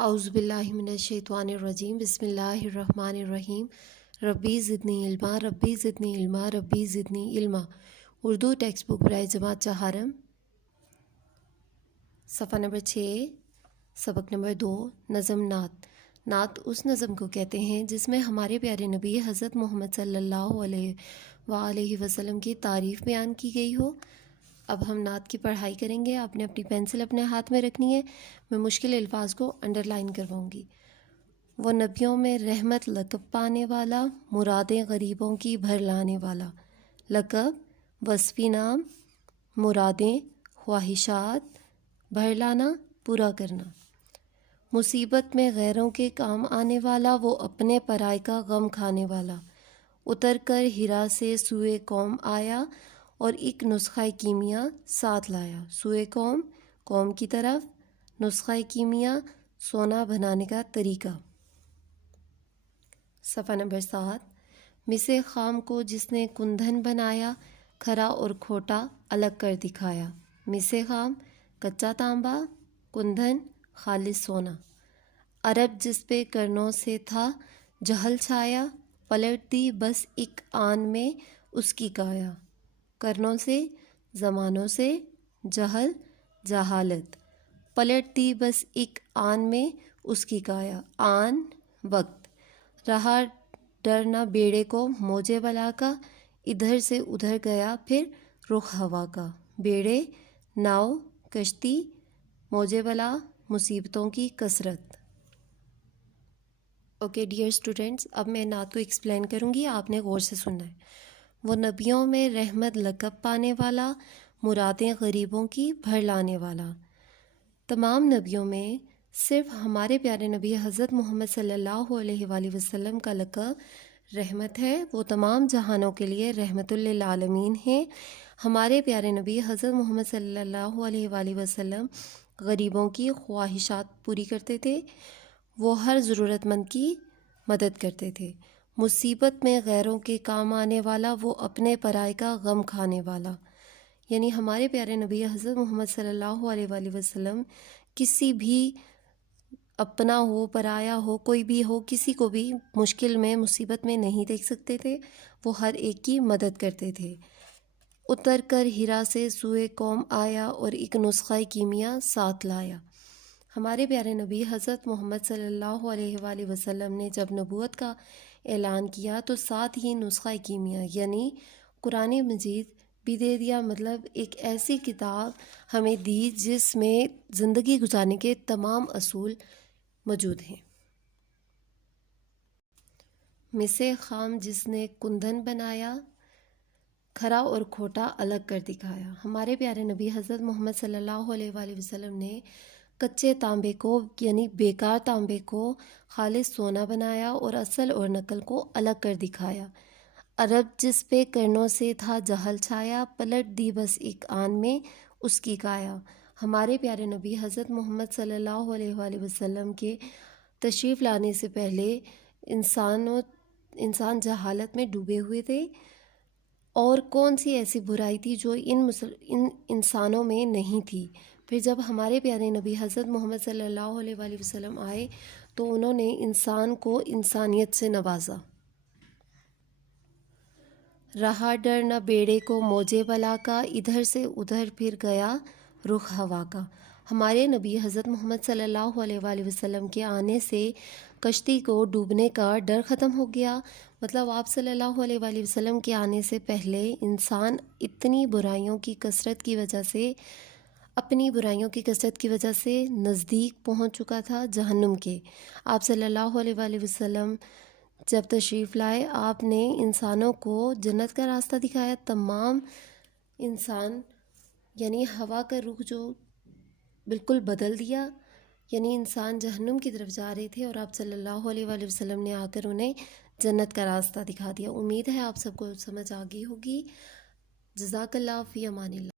اعوذ باللہ من الشیطان الرجیم بسم اللہ الرحمن الرحیم ربی زدنی علما ربی زدنی علما ربی زدنی علما اردو ٹیکسٹ بک برائے جماعت چہارم صفحہ نمبر 6 سبق نمبر 2 نظم نعت۔ نعت اس نظم کو کہتے ہیں جس میں ہمارے پیارے نبی حضرت محمد صلی اللہ علیہ وآلہ وسلم کی تعریف بیان کی گئی ہو۔ اب ہم نعت کی پڑھائی کریں گے۔ آپ نے اپنی پینسل اپنے ہاتھ میں رکھنی ہے۔ میں مشکل الفاظ کو انڈر لائن کرواؤں گی۔ وہ نبیوں میں رحمت لقب پانے والا، مرادیں غریبوں کی بھر لانے والا۔ لقب وصفی نام، مرادیں خواہشات، بھر لانا پورا کرنا۔ مصیبت میں غیروں کے کام آنے والا، وہ اپنے پرائے کا غم کھانے والا۔ اتر کر ہرا سے سوئے قوم آیا، اور ایک نسخہ کیمیا ساتھ لایا۔ سوئے قوم، قوم کی طرف، نسخہ کیمیا، سونا بنانے کا طریقہ۔ صفحہ نمبر 7 مس خام کو جس نے کندھن بنایا، کھرا اور کھوٹا الگ کر دکھایا۔ مس خام کچا تانبا، کندھن خالص سونا۔ عرب جس پہ کرنوں سے تھا جہل چھایا، پلٹ دی بس ایک آن میں اس کی کایا۔ کرنوں سے، زمانوں سے، جہل جہالت، پلٹ دی بس ایک آن میں اس کی کایا۔ آن وقت، رہا ڈر نہ بیڑے کو موجے بلا کا، ادھر سے ادھر گیا پھر رخ ہوا کا۔ بیڑے ناؤ کشتی، موجے بلا مصیبتوں کی کثرت۔ اوکے ڈیئر اسٹوڈینٹس، اب میں نعت کو ایکسپلین کروں گی، آپ نے غور سے سننا ہے۔ وہ نبیوں میں رحمت لقب پانے والا، مرادیں غریبوں کی بھر لانے والا۔ تمام نبیوں میں صرف ہمارے پیارے نبی حضرت محمد صلی اللہ علیہ وآلہ وسلم کا لقب رحمت ہے۔ وہ تمام جہانوں کے لیے رحمت للعالمین ہیں۔ ہمارے پیارے نبی حضرت محمد صلی اللہ علیہ وآلہ وسلم غریبوں کی خواہشات پوری کرتے تھے۔ وہ ہر ضرورت مند کی مدد کرتے تھے۔ مصیبت میں غیروں کے کام آنے والا، وہ اپنے پرائے کا غم کھانے والا۔ یعنی ہمارے پیارے نبی حضرت محمد صلی اللہ علیہ وآلہ وسلم کسی بھی اپنا ہو، پرایا ہو، کوئی بھی ہو، کسی کو بھی مشکل میں، مصیبت میں نہیں دیکھ سکتے تھے۔ وہ ہر ایک کی مدد کرتے تھے۔ اتر کر ہرا سے سوئے قوم آیا، اور ایک نسخہ کیمیا ساتھ لایا۔ ہمارے پیارے نبی حضرت محمد صلی اللہ علیہ وآلہ وسلم نے جب نبوت کا اعلان کیا تو ساتھ ہی نسخہ کیمیا یعنی قرآن مجید بھی دے دیا۔ مطلب ایک ایسی کتاب ہمیں دی جس میں زندگی گزارنے کے تمام اصول موجود ہیں۔ مس خام جس نے کندھن بنایا، کھرا اور کھوٹا الگ کر دکھایا۔ ہمارے پیارے نبی حضرت محمد صلی اللہ علیہ وآلہ وسلم نے کچے تانبے کو یعنی بیکار تانبے کو خالص سونا بنایا، اور اصل اور نقل کو الگ کر دکھایا۔ عرب جس پہ کرنوں سے تھا جہل چھایا، پلٹ دی بس ایک آن میں اس کی کایا۔ ہمارے پیارے نبی حضرت محمد صلی اللہ علیہ وآلہ وسلم کے تشریف لانے سے پہلے انسان جہالت میں ڈوبے ہوئے تھے، اور کون سی ایسی برائی تھی جو ان انسانوں میں نہیں تھی۔ پھر جب ہمارے پیارے نبی حضرت محمد صلی اللہ علیہ وآلہ وسلم آئے تو انہوں نے انسان کو انسانیت سے نوازا۔ رہا ڈر نہ بیڑے کو موجے بلا کا، ادھر سے ادھر پھر گیا رخ ہوا کا۔ ہمارے نبی حضرت محمد صلی اللہ علیہ وآلہ وسلم کے آنے سے کشتی کو ڈوبنے کا ڈر ختم ہو گیا۔ مطلب آپ صلی اللہ علیہ وآلہ وسلم کے آنے سے پہلے انسان اتنی برائیوں کی کثرت کی وجہ سے، اپنی برائیوں کی کثرت کی وجہ سے نزدیک پہنچ چکا تھا جہنم کے۔ آپ صلی اللہ علیہ وآلہ وسلم جب تشریف لائے، آپ نے انسانوں کو جنت کا راستہ دکھایا۔ تمام انسان یعنی ہوا کا رخ جو بالکل بدل دیا، یعنی انسان جہنم کی طرف جا رہے تھے، اور آپ صلی اللہ علیہ وآلہ وسلم نے آ کر انہیں جنت کا راستہ دکھا دیا۔ امید ہے آپ سب کو سمجھ آ گئی ہوگی۔ جزاک اللہ، فی امان اللہ۔